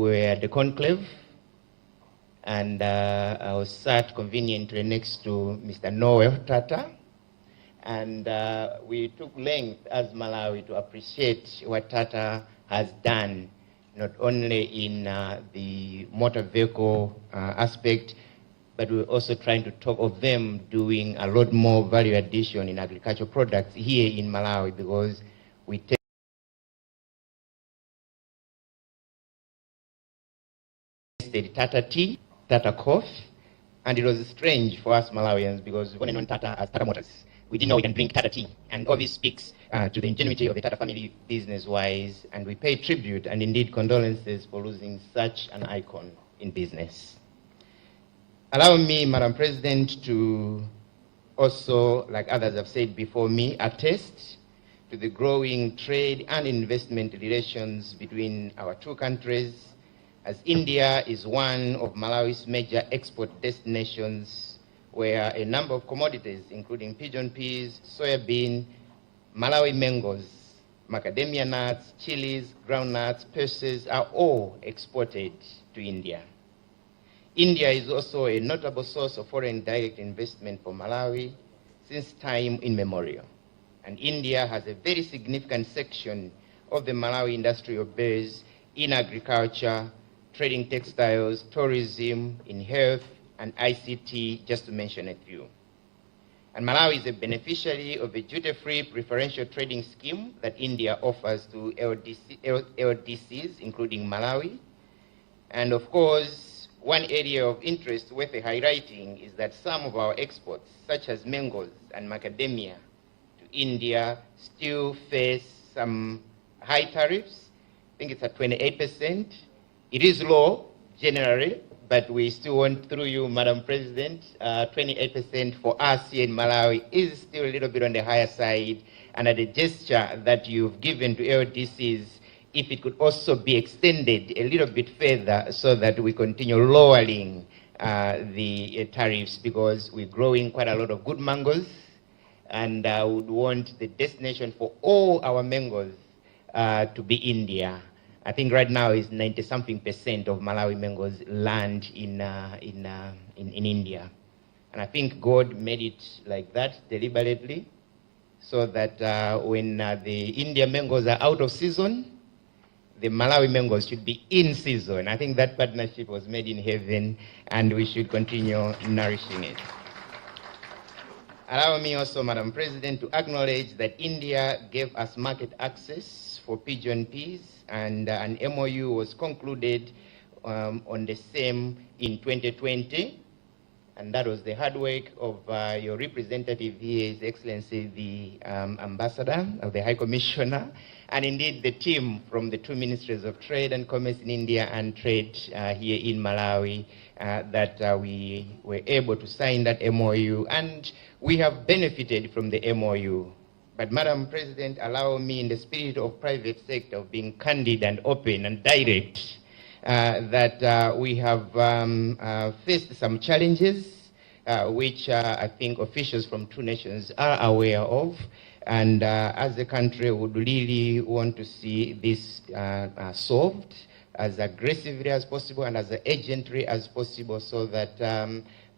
were at the conclave, and I was sat conveniently next to Mr. Noel Tata, and we took length as Malawi to appreciate what Tata has done, not only in the motor vehicle aspect, but we're also trying to talk of them doing a lot more value addition in agricultural products here in Malawi, because we take Tata tea, Tata coffee, and it was strange for us Malawians because when known Tata as Tata Motors, we didn't know we can drink Tata tea, and all this speaks to the ingenuity of the Tata family business-wise, and we pay tribute and indeed condolences for losing such an icon in business. Allow me, Madam President, to also, like others have said before me, attest to the growing trade and investment relations between our two countries, as India is one of Malawi's major export destinations, where a number of commodities, including pigeon peas, soybean, Malawi mangoes, macadamia nuts, chilies, groundnuts, pulses are all exported to India. India is also a notable source of foreign direct investment for Malawi since time immemorial. And India has a very significant section of the Malawi industrial base in agriculture, trading textiles, tourism, in health, and ICT, just to mention a few. And Malawi is a beneficiary of a duty-free preferential trading scheme that India offers to LDCs, including Malawi. And of course, one area of interest worth highlighting is that some of our exports, such as mangoes and macadamia to India, still face some high tariffs. I think it's at 28%. It is low, generally, but we still want, through you, Madam President, 28% for us here in Malawi is still a little bit on the higher side, and at the gesture that you've given to LDCs, if it could also be extended a little bit further so that we continue lowering the tariffs, because we're growing quite a lot of good mangoes, and I would want the destination for all our mangoes to be India. I think right now is 90-something% of Malawi mangoes land in India. And I think God made it like that deliberately, so that when the India mangoes are out of season, the Malawi mangoes should be in season. I think that partnership was made in heaven, and we should continue nourishing it. Allow me also, Madam President, to acknowledge that India gave us market access for pigeon peas, and an MOU was concluded on the same in 2020. And that was the hard work of your representative here, His Excellency, the Ambassador of the High Commissioner, and indeed the team from the two Ministries of Trade and Commerce in India and Trade here in Malawi, that we were able to sign that MOU, and we have benefited from the MOU. But Madam President, allow me, in the spirit of private sector, of being candid and open and direct, that we have faced some challenges, which I think officials from two nations are aware of. And as a country, would really want to see this solved as aggressively as possible and as urgently as possible, so that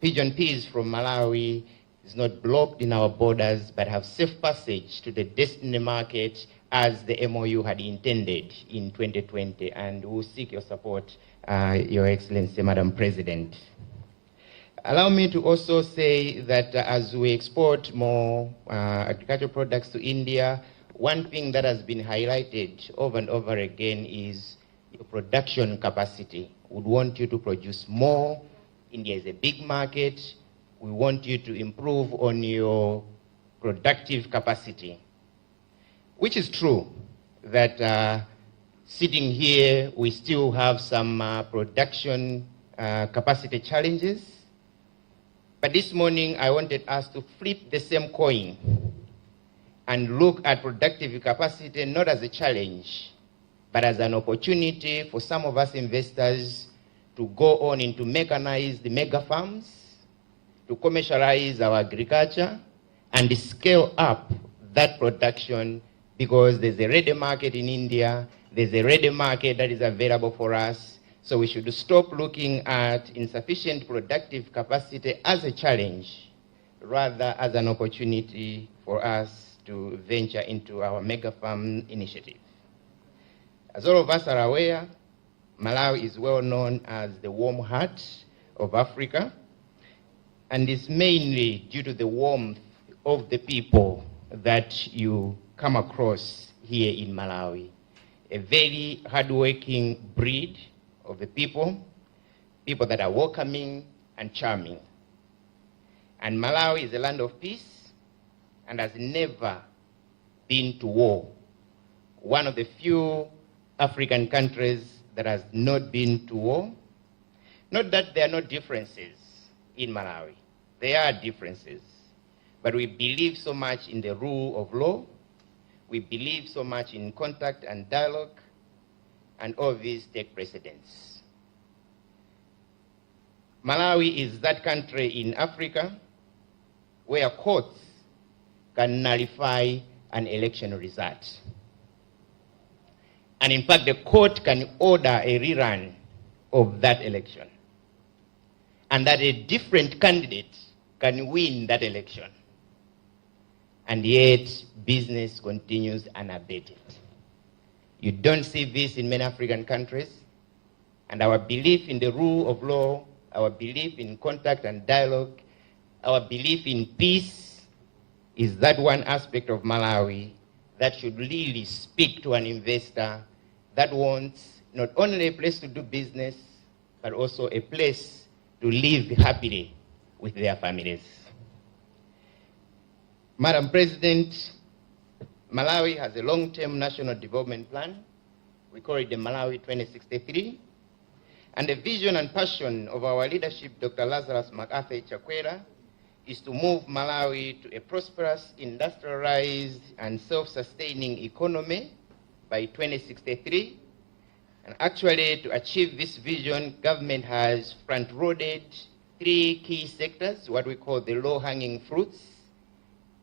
pigeon peas from Malawi is not blocked in our borders, but have safe passage to the destiny market as the MOU had intended in 2020. And we'll seek your support, Your Excellency, Madam President. Allow me to also say that as we export more agricultural products to India, one thing that has been highlighted over and over again is your production capacity. We would want you to produce more. India is a big market. We want you to improve on your productive capacity, which is true that sitting here, we still have some production capacity challenges. But this morning, I wanted us to flip the same coin and look at productive capacity not as a challenge, but as an opportunity for some of us investors to go on and to mechanize the mega farms, to commercialize our agriculture, and scale up that production, because there's a ready market in India, there's a ready market that is available for us, So we should stop looking at insufficient productive capacity as a challenge, rather as an opportunity for us to venture into our mega farm initiative. As all of us are aware, Malawi is well known as the warm heart of Africa, and it's mainly due to the warmth of the people that you come across here in Malawi. A very hardworking breed of the people that are welcoming and charming. And Malawi is a land of peace and has never been to war. One of the few African countries that has not been to war. Not that there are no differences in Malawi. There are differences. But we believe so much in the rule of law. We believe so much in contact and dialogue, and all these take precedence. Malawi is that country in Africa where courts can nullify an election result. And in fact, the court can order a rerun of that election, and that a different candidate can win that election. And yet, business continues unabated. You don't see this in many African countries, and our belief in the rule of law, our belief in contact and dialogue, our belief in peace is that one aspect of Malawi that should really speak to an investor that wants not only a place to do business, but also a place to live happily with their families. Madam President, Malawi has a long-term national development plan. We call it the Malawi 2063. And the vision and passion of our leadership, Dr. Lazarus MacArthur Chakwera, is to move Malawi to a prosperous, industrialized, and self-sustaining economy by 2063. And actually, to achieve this vision, government has front-loaded 3 key sectors, what we call the low-hanging fruits,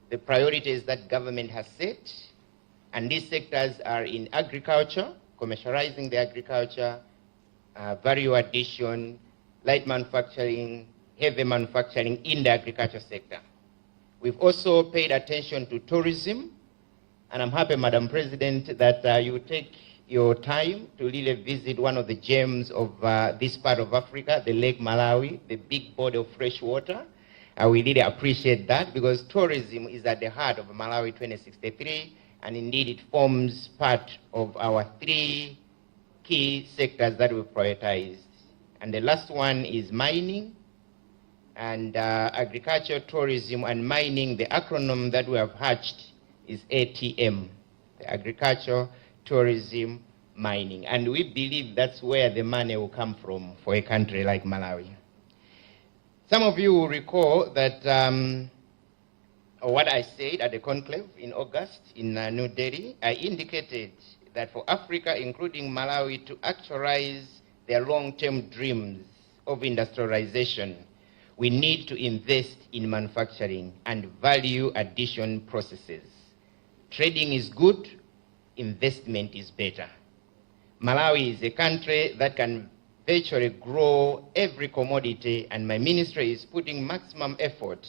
the priorities that government has set. And these sectors are in agriculture, commercializing the agriculture, value addition, light manufacturing, heavy manufacturing in the agriculture sector. We've also paid attention to tourism, and I'm happy, Madam President, that you take your time to really visit one of the gems of this part of Africa, the Lake Malawi, the big body of fresh water. We really appreciate that, because tourism is at the heart of Malawi 2063, and indeed it forms part of our 3 key sectors that we prioritized. And the last one is mining, and agriculture, tourism, and mining. The acronym that we have hatched is ATM, the agriculture, tourism, mining. And we believe that's where the money will come from for a country like Malawi. Some of you will recall that what I said at the conclave in August in New Delhi. I indicated that for Africa, including Malawi, to actualize their long-term dreams of industrialization, we need to invest in manufacturing and value addition processes. Trading is good, investment is better. Malawi is a country that can virtually grow every commodity, and my ministry is putting maximum effort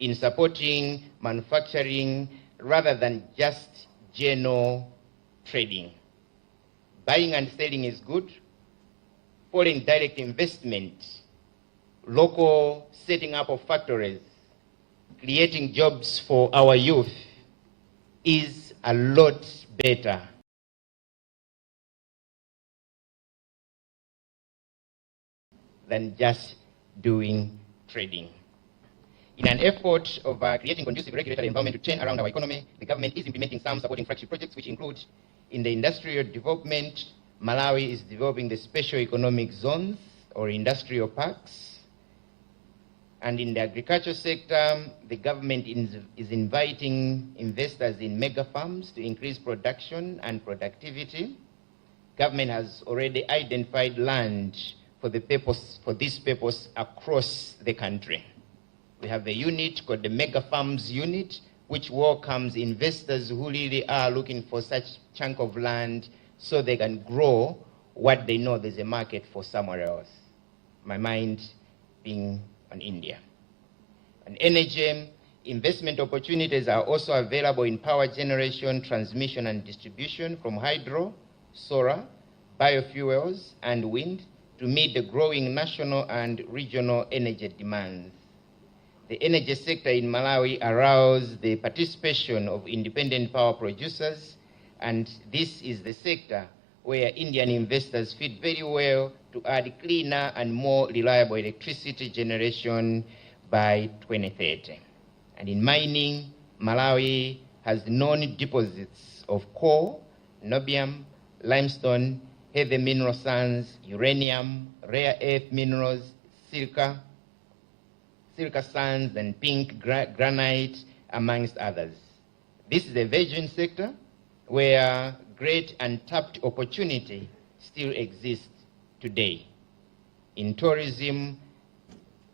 in supporting manufacturing rather than just general trading. Buying and selling is good. Foreign direct investment, local setting up of factories, creating jobs for our youth is a lot better than just doing trading. In an effort of creating conducive regulatory environment to turn around our economy, the government is implementing some supporting flagship projects, which include in the industrial development, Malawi is developing the special economic zones or industrial parks. And in the agriculture sector, the government is inviting investors in mega farms to increase production and productivity. Government has already identified land for this purpose across the country. We have a unit called the Mega Farms Unit, which welcomes investors who really are looking for such chunk of land so they can grow what they know there's a market for somewhere else. My mind being on India. And energy investment opportunities are also available in power generation, transmission, and distribution from hydro, solar, biofuels, and wind to meet the growing national and regional energy demands. The energy sector in Malawi allows the participation of independent power producers, and this is the sector where Indian investors fit very well to add cleaner and more reliable electricity generation by 2030. And in mining, Malawi has known deposits of coal, niobium, limestone, heavy mineral sands, uranium, rare earth minerals, silica sands, and pink granite, amongst others. This is a virgin sector where great untapped opportunity still exists today. In tourism,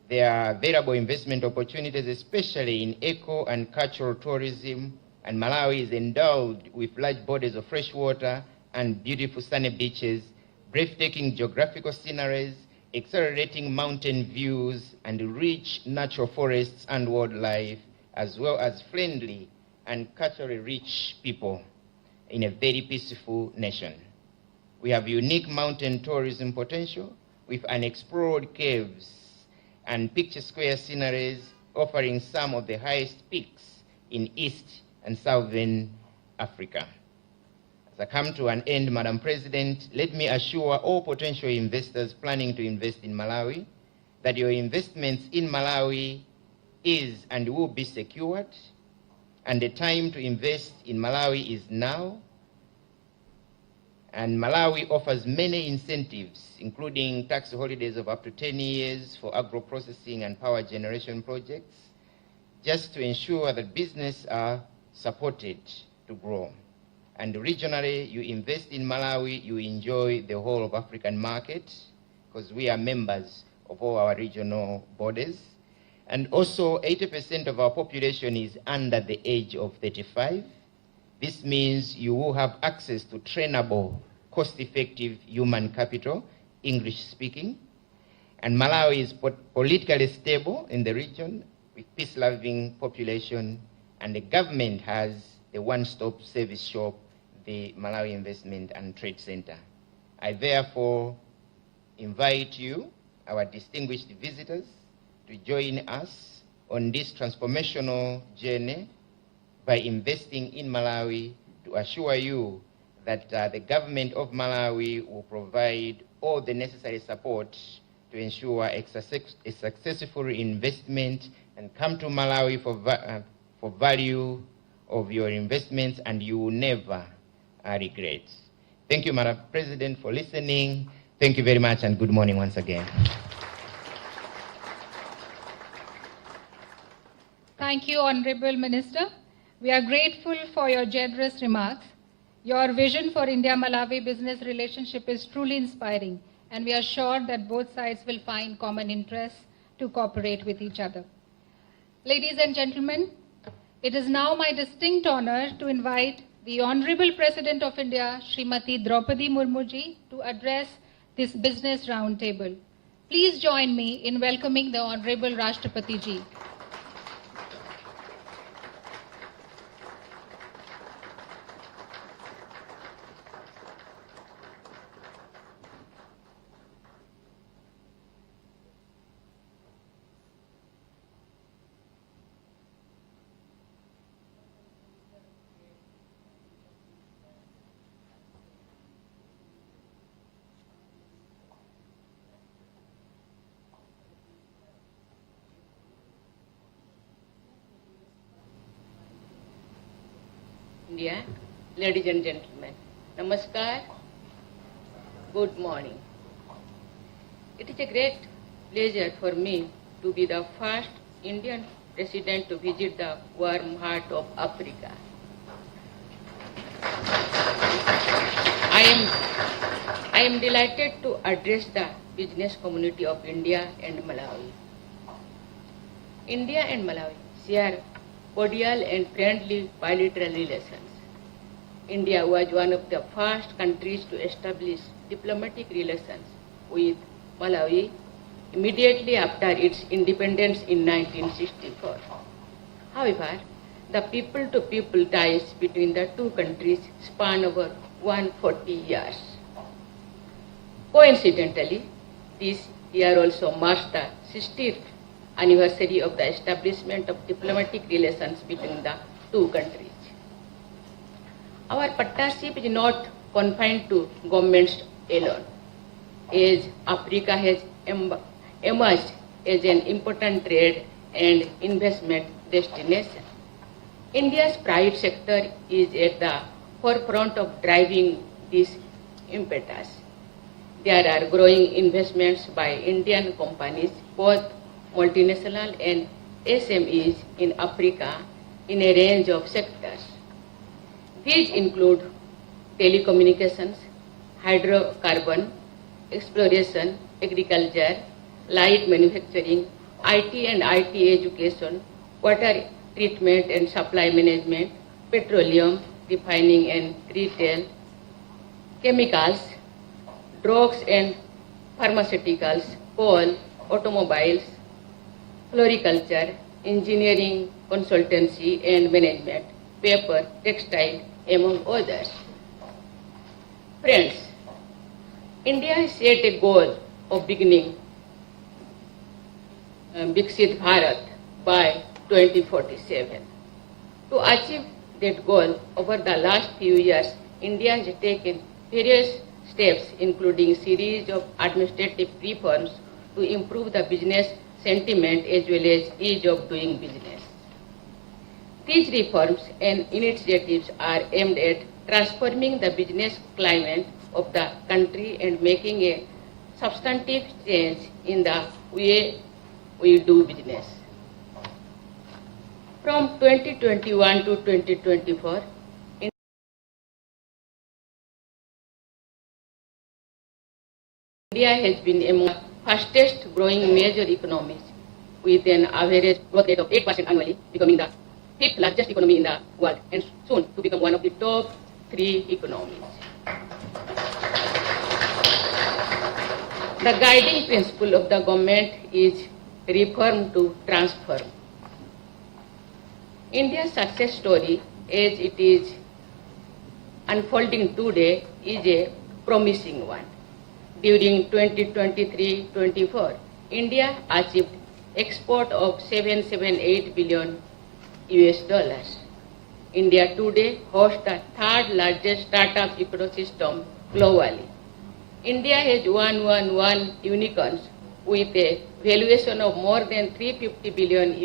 there are available investment opportunities, especially in eco and cultural tourism, and Malawi is endowed with large bodies of fresh water and beautiful sunny beaches, breathtaking geographical sceneries, accelerating mountain views, and rich natural forests and wildlife, as well as friendly and culturally rich people in a very peaceful nation. We have unique mountain tourism potential with unexplored caves and picturesque sceneries offering some of the highest peaks in East and Southern Africa. As I come to an end, Madam President, let me assure all potential investors planning to invest in Malawi that your investments in Malawi is and will be secured, and the time to invest in Malawi is now. And Malawi offers many incentives, including tax holidays of up to 10 years for agro-processing and power generation projects, just to ensure that business are supported to grow. And regionally, you invest in Malawi, you enjoy the whole of African market, because we are members of all our regional bodies. And also, 80% of our population is under the age of 35. This means you will have access to trainable, cost-effective human capital, English speaking. And Malawi is politically stable in the region with peace-loving population, and the government has the one-stop service shop, the Malawi Investment and Trade Center. I therefore invite you, our distinguished visitors, to join us on this transformational journey by investing in Malawi, to assure you that the government of Malawi will provide all the necessary support to ensure a successful investment, and come to Malawi for value of your investments, and you will never regret. Thank you, Madam President, for listening. Thank you very much, and good morning once again. Thank you, Honorable Minister. We are grateful for your generous remarks. Your vision for India-Malawi business relationship is truly inspiring, and we are sure that both sides will find common interests to cooperate with each other. Ladies and gentlemen, it is now my distinct honor to invite the Honorable President of India, Srimati Droupadi Murmu ji, to address this business roundtable. Please join me in welcoming the Honorable Rashtrapati ji. India, ladies and gentlemen, namaskar, good morning. It is a great pleasure for me to be the first Indian president to visit the warm heart of Africa. I am delighted to address the business community of India and Malawi. India and Malawi share cordial and friendly bilateral relations. India was one of the first countries to establish diplomatic relations with Malawi immediately after its independence in 1964. However, the people-to-people ties between the two countries span over 140 years. Coincidentally, this year also marks the 60th anniversary of the establishment of diplomatic relations between the two countries. Our partnership is not confined to governments alone, as Africa has emerged as an important trade and investment destination. India's private sector is at the forefront of driving this impetus. There are growing investments by Indian companies, both multinational and SMEs in Africa, in a range of sectors. These include telecommunications, hydrocarbon, exploration, agriculture, light manufacturing, IT and IT education, water treatment and supply management, petroleum, refining and retail, chemicals, drugs and pharmaceuticals, coal, automobiles, floriculture, engineering, consultancy and management, paper, textile, among others. Friends, India has set a goal of beginning Viksit Bharat by 2047. To achieve that goal, over the last few years, India has taken various steps, including a series of administrative reforms to improve the business sentiment as well as ease of doing business. These reforms and initiatives are aimed at transforming the business climate of the country and making a substantive change in the way we do business. From 2021 to 2024, India has been among the fastest growing major economies with an average growth rate of 8% annually, becoming the fifth largest economy in the world and soon to become one of the top 3 economies. The guiding principle of the government is reform to transform. India's success story, as it is unfolding today, is a promising one. During 2023-24, India achieved export of $778 billion. India today hosts the 3rd largest startup ecosystem globally. India has 111 unicorns with a valuation of more than $350 billion.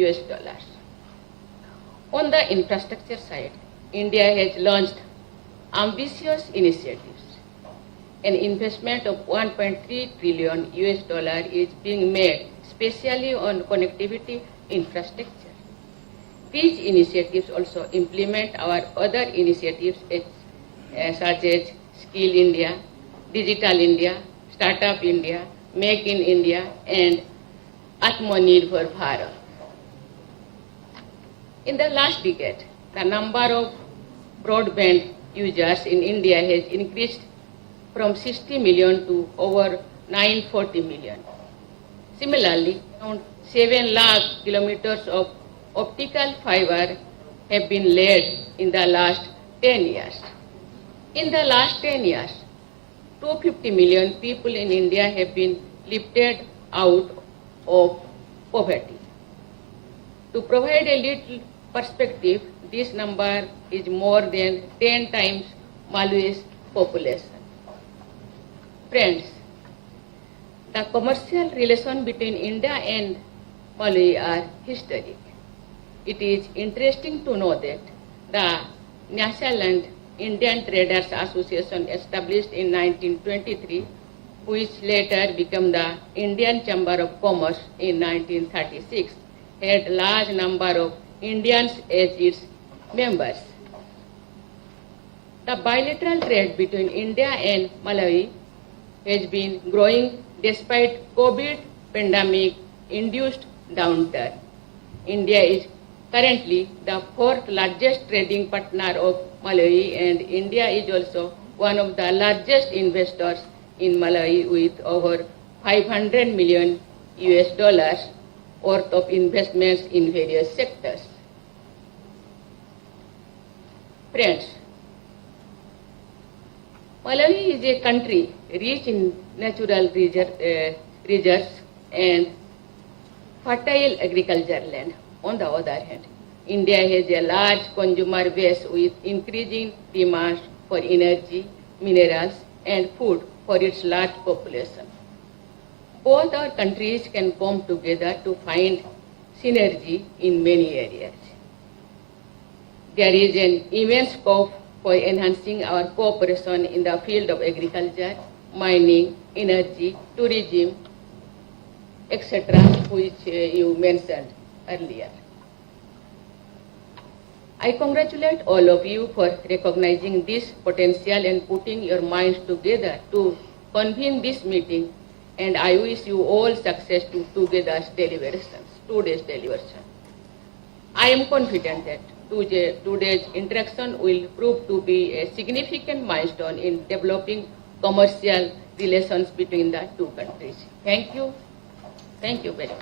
On the infrastructure side, India has launched ambitious initiatives. An investment of $1.3 trillion is being made, especially on connectivity infrastructure. These initiatives also implement our other initiatives such as Skill India, Digital India, Startup India, Make in India, and Atmanirbhar Bharat. In the last decade, the number of broadband users in India has increased from 60 million to over 940 million. Similarly, around 7 lakh kilometers of optical fiber have been laid in the last 10 years. In the last 10 years, 250 million people in India have been lifted out of poverty. To provide a little perspective, this number is more than 10 times Malawi's population. Friends, the commercial relations between India and Malawi are historic. It is interesting to know that the Nyasaland Indian Traders Association, established in 1923, which later became the Indian Chamber of Commerce in 1936, had a large number of Indians as its members. The bilateral trade between India and Malawi has been growing despite COVID pandemic-induced downturn. India is currently the 4th largest trading partner of Malawi, and India is also one of the largest investors in Malawi with over 500 million US dollars worth of investments in various sectors. Friends, Malawi is a country rich in natural resources and fertile agricultural land. On the other hand, India has a large consumer base with increasing demand for energy, minerals, and food for its large population. Both our countries can come together to find synergy in many areas. There is an immense scope for enhancing our cooperation in the field of agriculture, mining, energy, tourism, etc., which you mentioned earlier. I congratulate all of you for recognizing this potential and putting your minds together to convene this meeting, and I wish you all success to today's deliberation. I am confident that today's interaction will prove to be a significant milestone in developing commercial relations between the two countries. Thank you. Thank you very much.